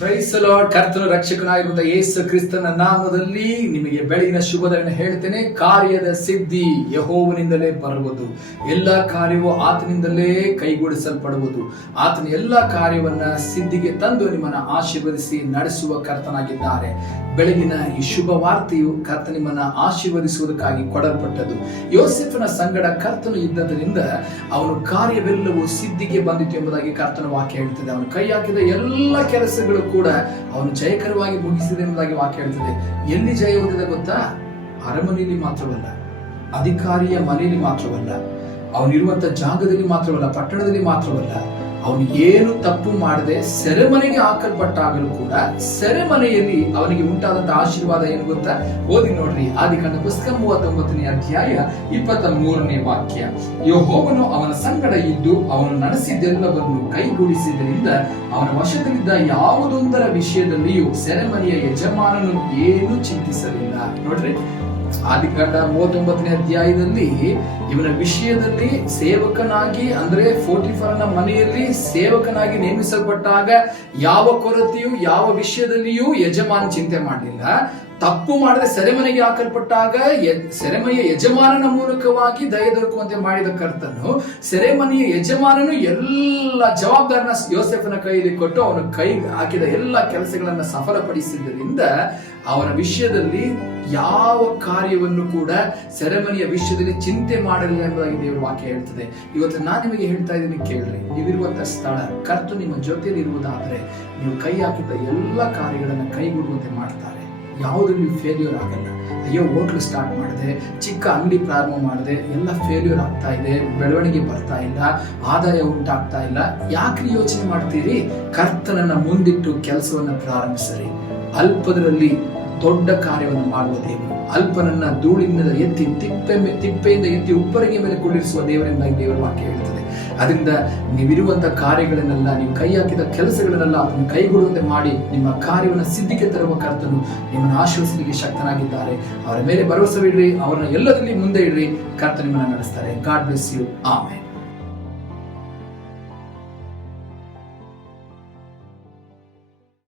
Price ಕರ್ತನ ರಕ್ಷಕನಾಗಿರುವಂತಹ ಯೇಸು ಕ್ರಿಸ್ತನ ನಾಮದಲ್ಲಿ ನಿಮಗೆ ಬೆಳಗಿನ ಶುಭದನ್ನು ಹೇಳ್ತೇನೆ. ಕಾರ್ಯದ ಸಿದ್ಧಿ ಯಹೋವನಿಂದಲೇ ಬರುವುದು. ಎಲ್ಲ ಕಾರ್ಯವು ಆತನಿಂದಲೇ ಕೈಗೂಡಿಸಲ್ಪಡುವುದು. ಆತನ ಎಲ್ಲ ಕಾರ್ಯವನ್ನ ಸಿದ್ಧಿಗೆ ತಂದು ನಿಮ್ಮನ್ನ ಆಶೀರ್ವದಿಸಿ ನಡೆಸುವ ಕರ್ತನಾಗಿದ್ದಾರೆ. ಬೆಳಗಿನ ಈ ಶುಭ ವಾರ್ತೆಯು ಕರ್ತ ನಿಮ್ಮನ್ನ ಆಶೀರ್ವದಿಸುವುದಕ್ಕಾಗಿ ಕೊಡಲ್ಪಟ್ಟದ್ದು. ಯೋಸೆಫನ ಸಂಗಡ ಕರ್ತನು ಇದ್ದದರಿಂದ ಅವನು ಕಾರ್ಯವೆಲ್ಲವೂ ಸಿದ್ಧಿಗೆ ಬಂದಿತು ಎಂಬುದಾಗಿ ಕರ್ತನ ವಾಕ್ಯ ಹೇಳ್ತದೆ. ಅವನು ಕೈ ಹಾಕಿದ ಎಲ್ಲ ಕೆಲಸಗಳು ಕೂಡ ಅವನು ಜಯಕರವಾಗಿ ಮುಗಿಸಿದೆ ಎಂಬುದಾಗಿ ವಾಕ್ಯ ಹೇಳ್ತದೆ. ಎಲ್ಲಿ ಜಯ ಹೊಂದಿದೆ ಗೊತ್ತಾ? ಅರಮನೆಯಲ್ಲಿ ಮಾತ್ರವಲ್ಲ, ಅಧಿಕಾರಿಯ ಮನೆಯಲ್ಲಿ ಮಾತ್ರವಲ್ಲ, ಅವನಿರುವಂತ ಜಾಗದಲ್ಲಿ ಮಾತ್ರವಲ್ಲ, ಪಟ್ಟಣದಲ್ಲಿ ಮಾತ್ರವಲ್ಲ ಅವನು ಏನು ತಪ್ಪು ಮಾಡದೆ ಸೆರೆಮನೆಗೆ ಹಾಕಲ್ಪಟ್ಟಾಗಲೂ ಕೂಡ ಸೆರೆಮನೆಯಲ್ಲಿ ಅವನಿಗೆ ಉಂಟಾದಂತಹ ಆಶೀರ್ವಾದ ಏನು ಗೊತ್ತಾ? ಓದಿ ನೋಡ್ರಿ. ಆದಿಕಾಂಡ ಪುಸ್ತಕ ಮೂವತ್ತೊಂಬತ್ತನೇ ಅಧ್ಯಾಯ ಇಪ್ಪತ್ತ ಮೂರನೇ ವಾಕ್ಯ. ಯಹೋವನು ಅವನ ಸಂಗಡ ಇದ್ದು ಅವನು ನಡೆಸಿದ್ದೆಲ್ಲವನ್ನು ಕೈಗೂಡಿಸಿದ್ದರಿಂದ ಅವನ ವಶದಲ್ಲಿದ್ದ ಯಾವುದೊಂದರ ವಿಷಯದಲ್ಲಿಯೂ ಸೆರೆಮನೆಯ ಯಜಮಾನನು ಏನು ಚಿಂತಿಸಲಿಲ್ಲ. ನೋಡ್ರಿ. ಆದಿಕಾಂಡ ಮೂವತ್ತೊಂಬತ್ತನೇ ಅಧ್ಯಾಯದಲ್ಲಿ, ಇವನ ವಿಷಯದಲ್ಲಿ ಸೇವಕನಾಗಿ, ಅಂದ್ರೆ ಫೋರ್ಟಿಫರ್ನ ಮನೆಯಲ್ಲಿ ಸೇವಕನಾಗಿ ನೇಮಿಸಲ್ಪಟ್ಟಾಗ ಯಾವ ಕೊರತೆಯು ಯಾವ ವಿಷಯದಲ್ಲಿಯೂ ಯಜಮಾನ ಚಿಂತೆ ಮಾಡಲಿಲ್ಲ. ತಪ್ಪು ಮಾಡದೆ ಸೆರೆಮನೆಗೆ ಹಾಕಲ್ಪಟ್ಟಾಗ ಸೆರೆಮನೆಯ ಯಜಮಾನನ ಮೂಲಕವಾಗಿ ದಯ ದೊರಕುವಂತೆ ಮಾಡಿದ ಕರ್ತನು ಸೆರೆಮನೆಯ ಯಜಮಾನನು ಎಲ್ಲ ಜವಾಬ್ದಾರನ ಯೋಸೆಫನ ಕೈಯಲ್ಲಿ ಕೊಟ್ಟು ಅವನ ಕೈ ಹಾಕಿದ ಎಲ್ಲ ಕೆಲಸಗಳನ್ನು ಸಫಲಪಡಿಸಿದ್ದರಿಂದ ಅವನ ವಿಷಯದಲ್ಲಿ ಯಾವ ಕಾರ್ಯವನ್ನು ಕೂಡ ಸೆರೆಮನೆಯ ವಿಷಯದಲ್ಲಿ ಚಿಂತೆ ಮಾಡಲಿಲ್ಲ ಎಂಬುದಾಗಿ ದೇವರ ವಾಕ್ಯ ಹೇಳ್ತದೆ. ಇವತ್ತು ನಾನು ನಿಮಗೆ ಹೇಳ್ತಾ ಇದ್ದೀನಿ ಕೇಳ್ರಿ. ನೀವಿರುವಂತಹ ಸ್ಥಳ ಕರ್ತು ನಿಮ್ಮ ಜೊತೆಯಲ್ಲಿ ಇರುವುದಾದ್ರೆ ನೀವು ಕೈ ಹಾಕಿದ ಎಲ್ಲ ಕಾರ್ಯಗಳನ್ನ ಕೈಗೂಡುವಂತೆ ಮಾಡ್ತಾರೆ. ಯಾವುದರಲ್ಲಿ ಫೇಲ್ಯೂರ್ ಆಗಲ್ಲ. ಅಯ್ಯೋ, ಹೋಟ್ಲ್ ಸ್ಟಾರ್ಟ್ ಮಾಡಿದೆ, ಚಿಕ್ಕ ಅಂಗಡಿ ಪ್ರಾರಂಭ ಮಾಡಿದೆ, ಎಲ್ಲ ಫೇಲ್ಯೂರ್ ಆಗ್ತಾ ಇದೆ, ಬೆಳವಣಿಗೆ ಬರ್ತಾ ಇಲ್ಲ, ಆದಾಯ ಉಂಟಾಗ್ತಾ ಇಲ್ಲ. ಯಾಕೆ ಯೋಚನೆ ಮಾಡ್ತೀರಿ? ಕರ್ತನನ್ನ ಮುಂದಿಟ್ಟು ಕೆಲಸವನ್ನು ಪ್ರಾರಂಭಿಸರಿ. ಅಲ್ಪದರಲ್ಲಿ ದೊಡ್ಡ ಕಾರ್ಯವನ್ನು ಮಾಡುವ ದೇವರು. ಅಲ್ಪನನ್ನ ಧೂಳಿನಿಂದ ಎತ್ತಿ ತಿಪ್ಪೆ ತಿಪ್ಪೆಯಿಂದ ಎತ್ತಿ ಉಪ್ಪರಿಗೆ ಮೇಲೆ ಕುಳ್ಳಿರಿಸುವ ದೇವರೆಂಬುದಾಗಿ ದೇವರ ವಾಕ್ಯ ಹೇಳ್ತದೆ. ಅದರಿಂದ ನೀವಿರುವಂತಹ ಕಾರ್ಯಗಳನ್ನೆಲ್ಲ, ನೀವು ಕೈ ಹಾಕಿದ ಕೆಲಸಗಳನ್ನೆಲ್ಲ ಅದನ್ನು ಕೈಗೊಳ್ಳುವಂತೆ ಮಾಡಿ ನಿಮ್ಮ ಕಾರ್ಯವನ್ನು ಸಿದ್ಧಿಗೆ ತರುವ ಕರ್ತನು ನಿಮ್ಮನ್ನು ಆಶ್ವಾಸನೆಗೆ ಶಕ್ತನಾಗಿದ್ದಾರೆ. ಅವರ ಮೇಲೆ ಭರವಸೆ ಇಡ್ರಿ ಅವರನ್ನ ಎಲ್ಲದಲ್ಲಿ ಮುಂದೆ ಇಡ್ರಿ ಕರ್ತ ನಿಮ್ಮನ್ನ ನಡೆಸ್ತಾರೆ. ಗಾಡ್ ಬ್ಲೆಸ್ ಯು ಆಮೇಲೆ